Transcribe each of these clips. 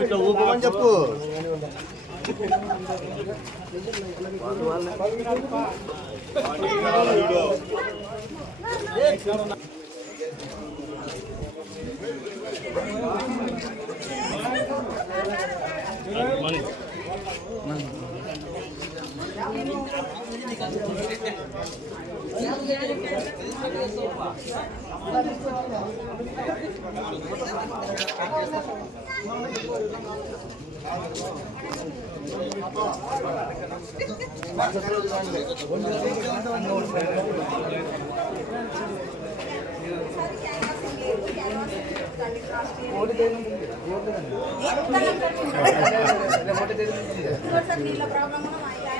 ఇట్లా ఊపమని చెప్పు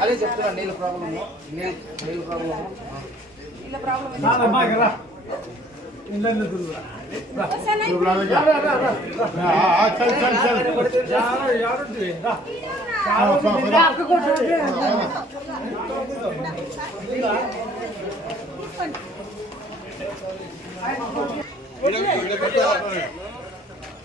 అదే చెప్తున్నా నీళ్ళ ప్రాబ్లము నీళ్ళ నీళ్ళ ప్రాబ్లమ్ ಇಲ್ಲ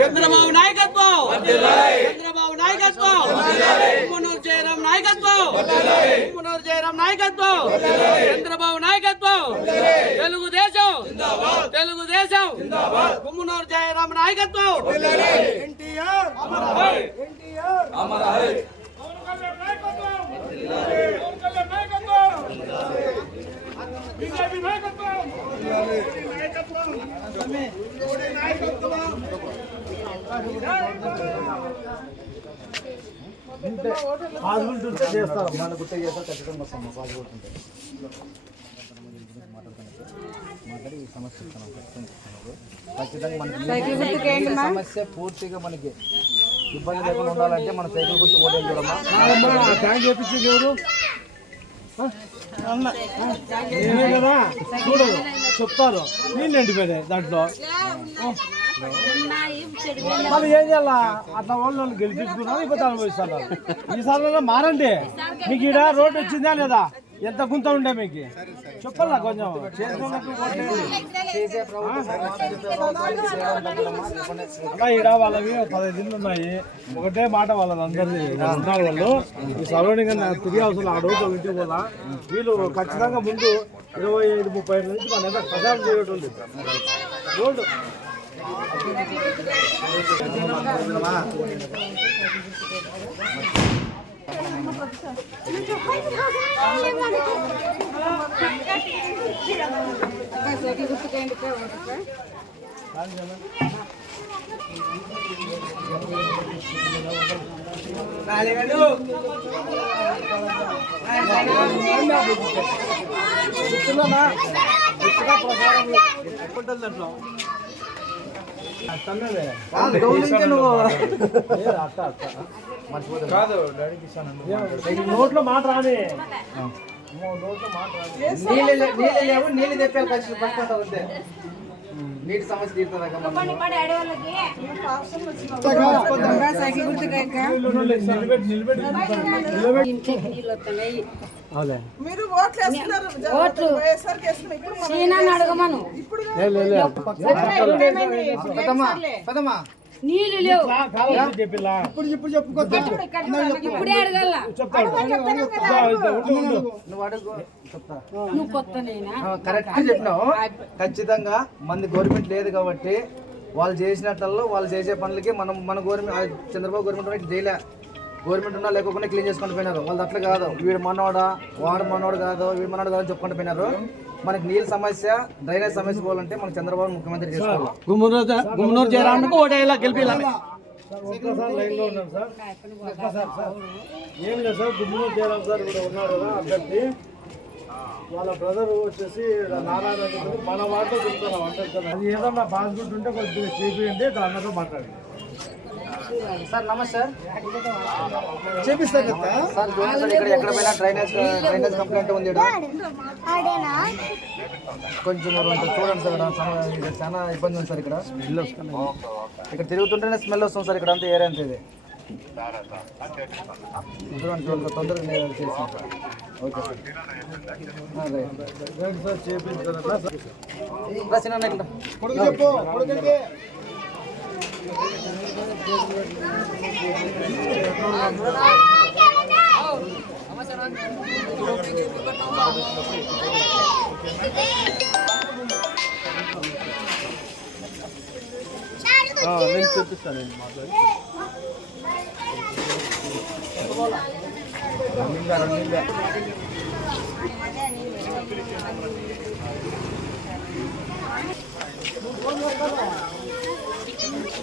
చంద్రబాబు నాయకత్వం! చంద్రబాబు నాయకత్వం! ఉమ్మనూరు జయరాం నాయకత్వం! ఉమ్మనూరు జయరాం నాయకత్వం! చంద్రబాబు నాయకత్వం! తెలుగుదేశం! తెలుగుదేశం! ఉమ్మనూరు జయరాం నాయకత్వం! ఎన్టీఆర్! ఎన్టీఆర్! నాయకత్వం బీజేపీ నాయకత్వం! ఉంటే చేస్తారు మన గుర్తు చేస్తారు ఖచ్చితంగా వస్తాం పాజిబిలిటీ ఉంటే మాట్లాడి ఈ సమస్య ఖచ్చితంగా మనకి పూర్తిగా మనకి ఇబ్బంది లేకుండా ఉండాలంటే మన సైకిల్ గుర్తు చూడమ్మా ట్యాంక్ చేపించింది ఎవరు? నేనే కదా? చూడు చెప్తారు. నీళ్ళు ఎండిపోయినాయి దాంట్లో. మళ్ళీ ఏం చేయాలా? అట్లా వాళ్ళు వాళ్ళు గెలిపించుకున్నారు ఇప్పుడు అనుభవిస్తున్నారు ఈసారి మారండి. మీకు ఈడ రోడ్డు వచ్చిందా లేదా? ఎంత గుంత ఉండే మీకు? చెప్పాలా కొంచెం? ఇక్కడ ఈడ వాళ్ళవి పదహైదు ఇళ్ళు ఉన్నాయి. ఒకటే మాట వాళ్ళది అందరిది. ఈడ ఉన్నారు వాళ్ళు. ఈ సరౌండింగ్ తిరిగి అవసరం ఆ రోడ్డు ఇంటికి పోలా వీళ్ళు ఖచ్చితంగా ముందు ఇరవై ఐదు ముప్పై ఐదు నుంచి మన ఎంత ప్రచారం చేయటం రోడ్డు. Thank you. ప్రచారం ఎప్పుడు దాంట్లో తన్నదే లేదు, అట్ట అట్ట కాదు డాడీకి ఇస్తాను నోట్లో మాట రాని నీళ్ళు నీళ్ళు లేవు నీళ్ళు తెప్పాలి ఖచ్చితంగా పట్టుకుంటారు అంతే నీటి సమస్య మీరు. ఓట్లు ఇప్పుడు లేవు. ఇప్పుడే అడగల. చెప్తాడు ఉండు, ఉండు. నువ్వు అడుగు. చెప్తా. నువ్వు కొత్తనేనా కరెక్ట్ చెప్పినావు. ఖచ్చితంగా మంది గవర్నమెంట్ లేదు కాబట్టి వాళ్ళు చేసినట్లలో వాళ్ళు చేసే పనులకి మనం మన గవర్నమెంట్ చంద్రబాబు గవర్నమెంట్ చేయలే గవర్నమెంట్ ఉన్నా లేకపోతే క్లీన్ చేసుకుంటూ పోయినారు. వాళ్ళు అట్లా కాదు. వీడు మనోడా వాడు మనోడు కాదు వీడు మనోడు కాదు అని చెప్పుకుంటూ పోయినారు. మనకి నీళ్ళ సమస్య డ్రైనేజ్ సమస్య పోవాలంటే మనకి చంద్రబాబు ముఖ్యమంత్రి చేసుకోవాలి. ఓటేలా ఒక్కసారి లైన్లో ఉన్నాను సార్. ఒక్కసారి సార్ ఏం లేదు సార్ గుమ్మూరు సార్ ఇక్కడ ఉన్నారు కదా అభ్యర్థి వాళ్ళ బ్రదర్ వచ్చేసి నారాయణ మన వాటితో చెప్తున్నాం అంబేద్కర్ అది ఏదన్నా పాస్బుక్ ఉంటే కొద్దిగా చేపియండి దానితో మాట్లాడండి. సార్ నమస్తే. సార్ చేపిస్తారు కదా? సార్ చూడండి ఇక్కడ ఎక్కడ పోయినా డ్రైనేజ్ డ్రైనేజ్ కంప్లైంట్ ఉంది. కొంచెం చూడండి సార్ ఇక్కడ చాలా ఇబ్బంది ఉంది సార్ ఇక్కడ. ఇక్కడ తిరుగుతుంటేనే స్మెల్ వస్తుంది సార్ ఇక్కడ అంతా ఏరియా అంతా ఇది. తొందరగా నేను చేస్తాను సార్ ఓకే సార్. చేపించారు నేను చూపిస్తాను నేను మాట్లాడి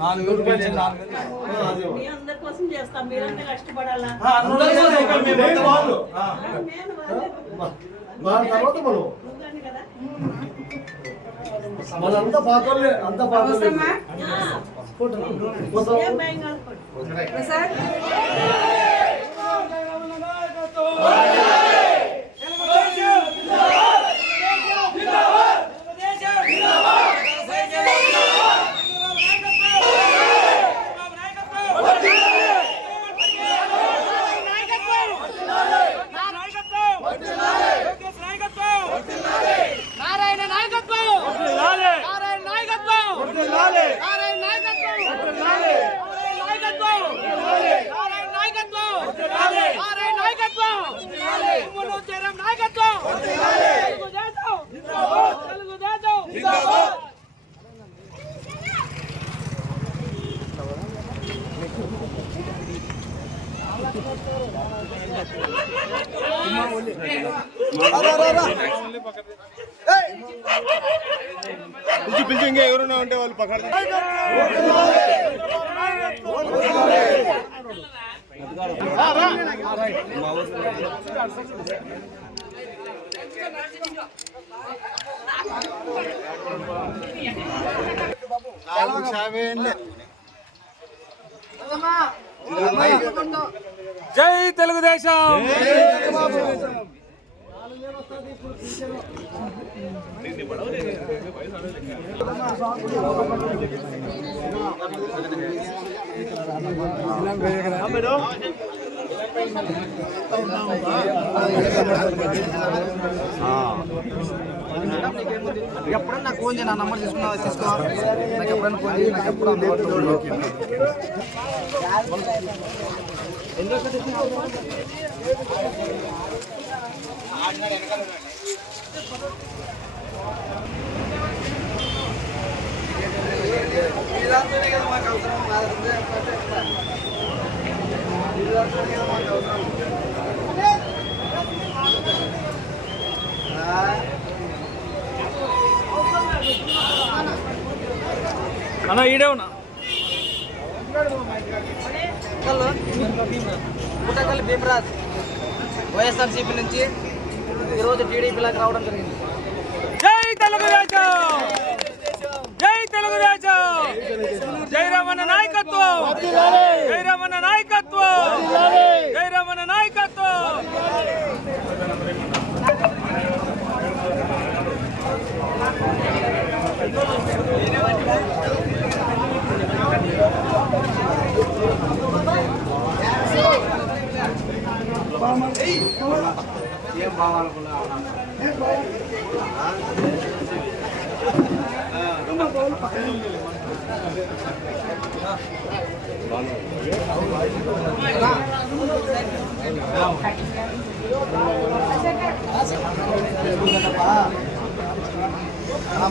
నాలుగు వేలు. మీ అందరి కోసం చేస్తాం. మీరంతా కష్టపడాలా. దాని తర్వాత మనం. మనంతా పాత్రలే అంత పాత్రలే భయం కాదు పట్టు. నారాయణ నాయకత్వం నారాయణ నాయకత్వం నారాయణ నాయకత్వం నారాయణ నాయకత్వం నారాయణ నాయకత్వం నారాయణ నాయకత్వం ఉమ్మడి చేరం నాయకత్వం తెలుగుదేశం తెలుగుదేశం పిలిచి పిలిచి ఇంకా ఎవరున్నా ఉంటే వాళ్ళు పక్కన. జై తెలుగుదేశం. ఎప్పుడన్నా ఫోన్ చేయ నా నంబర్ తీసుకున్నా తీసుకో. నాకు ఎప్పుడన్నా ఫోన్ చేయి నాకు ఎప్పుడు అన్న ఈడే ఉన్నా. పుట్టకల్ భీమరాజ్ వైఎస్ఆర్సీపీ నుంచి ఈరోజు టీడీపీలోకి రావడం జరిగింది. జై తెలుగుదేశం! జై తెలుగుదేశం! జై రమణ నాయకత్వం! జై రమణ నాయకత్వం! జై రమణ నాయకత్వం! ఏం బావాలనుకున్నా ఆ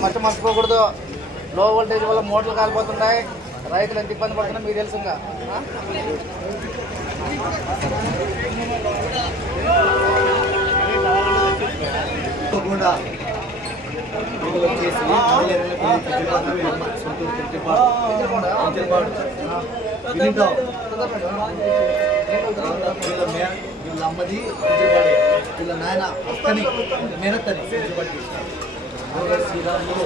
మట్టి మర్చిపోకూడదు. లో వోల్టేజ్ వల్ల మోటార్లు కాలిపోతున్నాయి. రైతులు ఎంత ఇబ్బంది పడుతున్నా మీకు తెలుసు ఇంకా. తప్పకుండా వినింటావు? వీళ్ళ అమ్మది వీళ్ళ నాయన అక్కని మేనత్తని శ్రీరాములు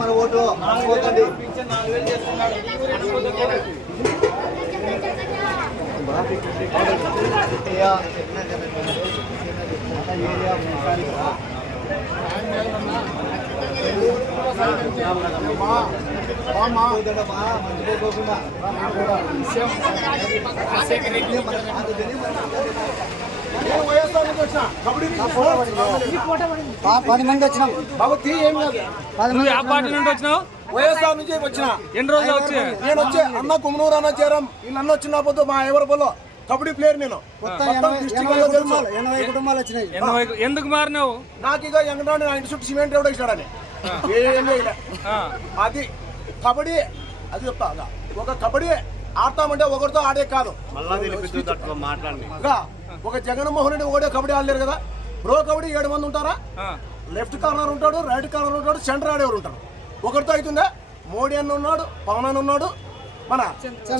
మన ఓటు. ఒకసారి మర్చిపోకుండా బా, మర్చిపోకుండా. పది మంది వచ్చినాం. బాబు తీ ఏం కాదు. నువ్వు ఏ పార్టీ నుండి వచ్చినావు? వైఎస్ఆర్ నుంచి వచ్చిన ఎన్ని రోజులు వచ్చి? నేను వచ్చి అన్న కుమ్మనూరు అన్న చేరం వీళ్ళు అన్న వచ్చిన పొద్దు మా ఎవరి పొల్లో కబడ్డీ ప్లేయర్ నేను. ఎందుకు మారినావు? నాకు ఇక ఎంగడాన్ని నా ఇంటి చుట్టూ సిమెంట్ ఎవడో ఇచ్చాడని ఏం చేయలే. ఆ, అది కబడ్డీ అది చెప్తా. ఒక కబడ్డీ ఆడతామంటే ఒకరితో ఆడే కాదు. ఒక జగన్మోహన్ రెడ్డి ఒకటే కబడ్డీ ఆడలేరు కదా. ప్రో కబడ్డీ ఏడు మంది ఉంటారా. లెఫ్ట్ కార్నర్ ఉంటాడు రైట్ కార్నర్ ఉంటాడు సెంటర్ ఆడేవారు ఉంటారు. ఒకరితో అవుతుందా? మోడీ అన్న ఉన్నాడు పవన్ అన్న ఉన్నాడు మన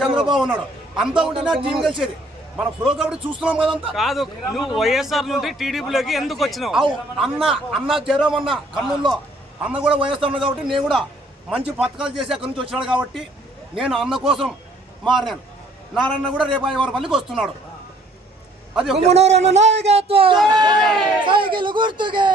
చంద్రబాబు. ఉన్నాడు. అంతా ఉంటేనే టీం గెలిచేది. మన ప్రో కబడ్డీ చూస్తున్నాం కదంతా కాదు నువ్వు వైఎస్ఆర్ నుండి టీడీపీలోకి ఎందుకు వచ్చినావు? అవు అన్న అన్న జరం అన్న కర్నూలులో అన్న కూడా వైఎస్ఆర్ ఉన్నాడు కాబట్టి నేను కూడా మంచి పథకాలు చేసి అక్కడి నుంచి వచ్చినాడు కాబట్టి నేను అన్న కోసం మారినాను. నారాయణ కూడా రేపు ఐదు పల్లికి వస్తున్నాడు. అది నాయకత్వం. సైకిల్ గుర్తుకే.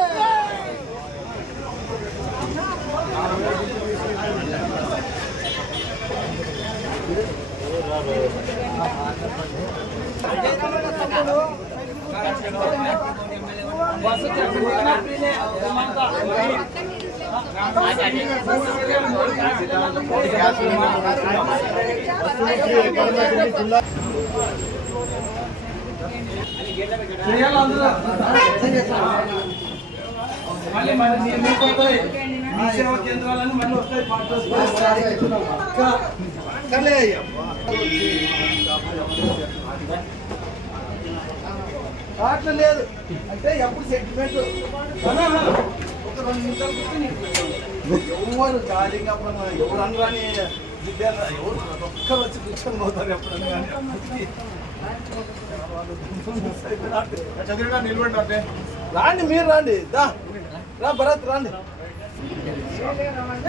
జిల్లా మళ్ళీ మరి మీరు పోతాయి మీ సేవా కేంద్రాలను మళ్ళీ వస్తాయి పార్టీ అట్లా లేదు. అంటే ఎప్పుడు సెంటిమెంట్ ఒక రెండు నిమిషాలు కూర్చొని ఎవరు జాలీగా ఎవరు అనరాని విద్యార్థి ఎవరు? ఒక్కరు వచ్చి కూర్చొని పోతారు ఎప్పుడన్నా నిలబడి అంటే రాండి మీరు రాండి. దా. రా భరత్ రాండి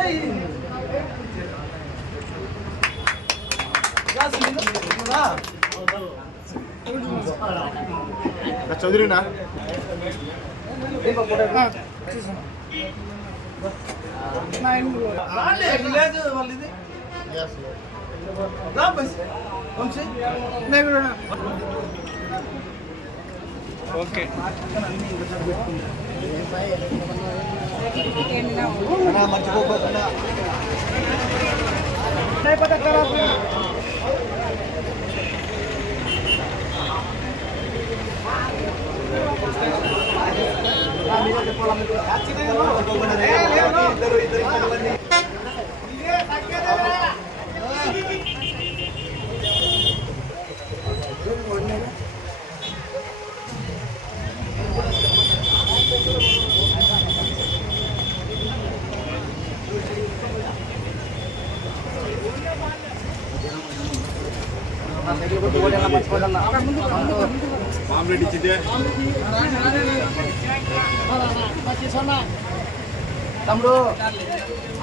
ఏయ్. రా, సునీల్. రా. చదివినా రాండి విలేజ్ వాళ్ళది రా బస్ వంశీ నేను కూడా ఓకే అన్నా మర్చిపోకుండా ಇದ್ದರು ಕಂಪ್ಲೇಂಟ್ ಇಚ್ಚಿದ್ದೆ తమ్ముడు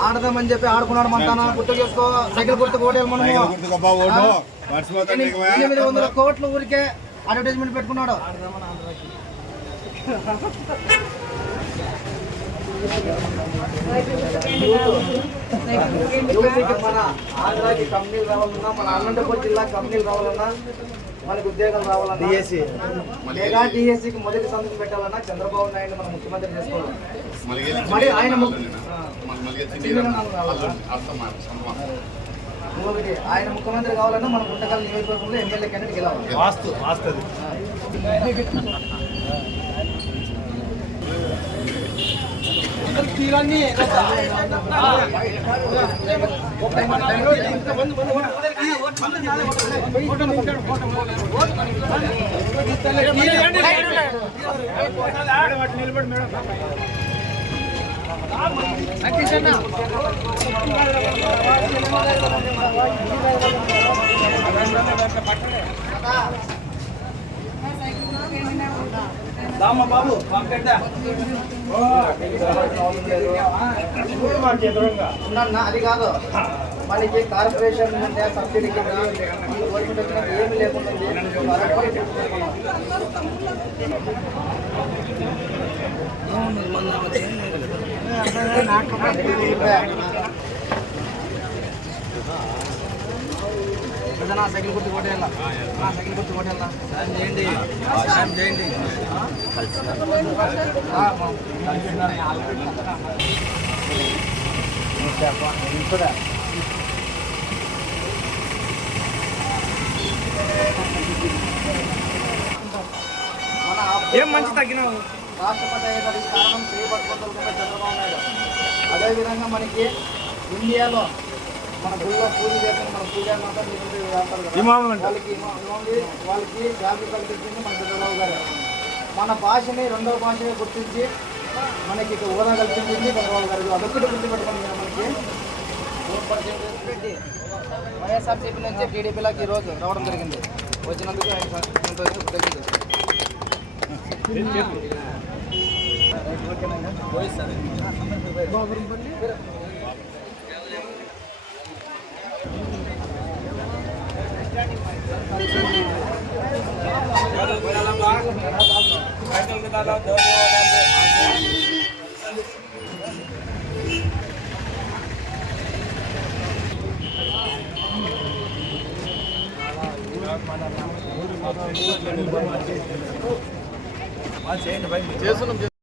ఆడదామని చెప్పి ఆడుకున్నాడు అంటానా గుర్తు చేసుకో సైకిల్ గుర్తు కోటేయాలి మనము ఎనిమిది వందల కోట్లు ఊరికే అడ్వర్టైజ్మెంట్ పెట్టుకున్నాడు మన ఆంధ్రాకి కంపెనీలు రావాలన్నా మన అనంతపురం జిల్లా కంపెనీలు రావాలన్నా మనకు ఉద్యోగాలు రావాలన్నా డిఎస్సి లేదా డిఎస్సికి మొదటి సంతకం పెట్టాలన్నా చంద్రబాబు నాయుడు మన ముఖ్యమంత్రి చేసుకోవాలి. మరి ఆయన ఆయన ముఖ్యమంత్రి కావాలన్నా మన పుట్టకాల నియోజకవర్గంలో ఎమ్మెల్యే క్యాండిడేట్ గెలవాలి. వాస్తు వాస్తది నిలబడి ఉన్నా అది కాదు. మనకి కార్పొరేషన్ అంటే సబ్సిడీ గవర్నమెంట్ ఏమీ లేకుండా. ఏదైనా సైకిల్ గుర్తు కొట్టేయాలా? ఆ, సైకిల్ గుర్తు కొట్టేయాలా? చేయండి. ఏం మంచి తగ్గినావు? రాష్ట్రపతి అయ్యేదానికి కారణం శ్రీపతిపతులపై చంద్రబాబు నాయుడు అదేవిధంగా మనకి ఇండియాలో మన గుళ్ళో పూజ మన వాళ్ళకి మన భాషని రెండవ భాషగా గుర్తించి మనకి ఇక కల్పించింది చంద్రబాబు గారు. అదొక్కటి గుర్తుపెట్టుకుంటున్నారు మనకి. వైఎస్ఆర్సీపీ నుంచి టీడీపీలోకి ఈరోజు రావడం జరిగింది. వచ్చినందుకు సంతోషం Mas é, não vai.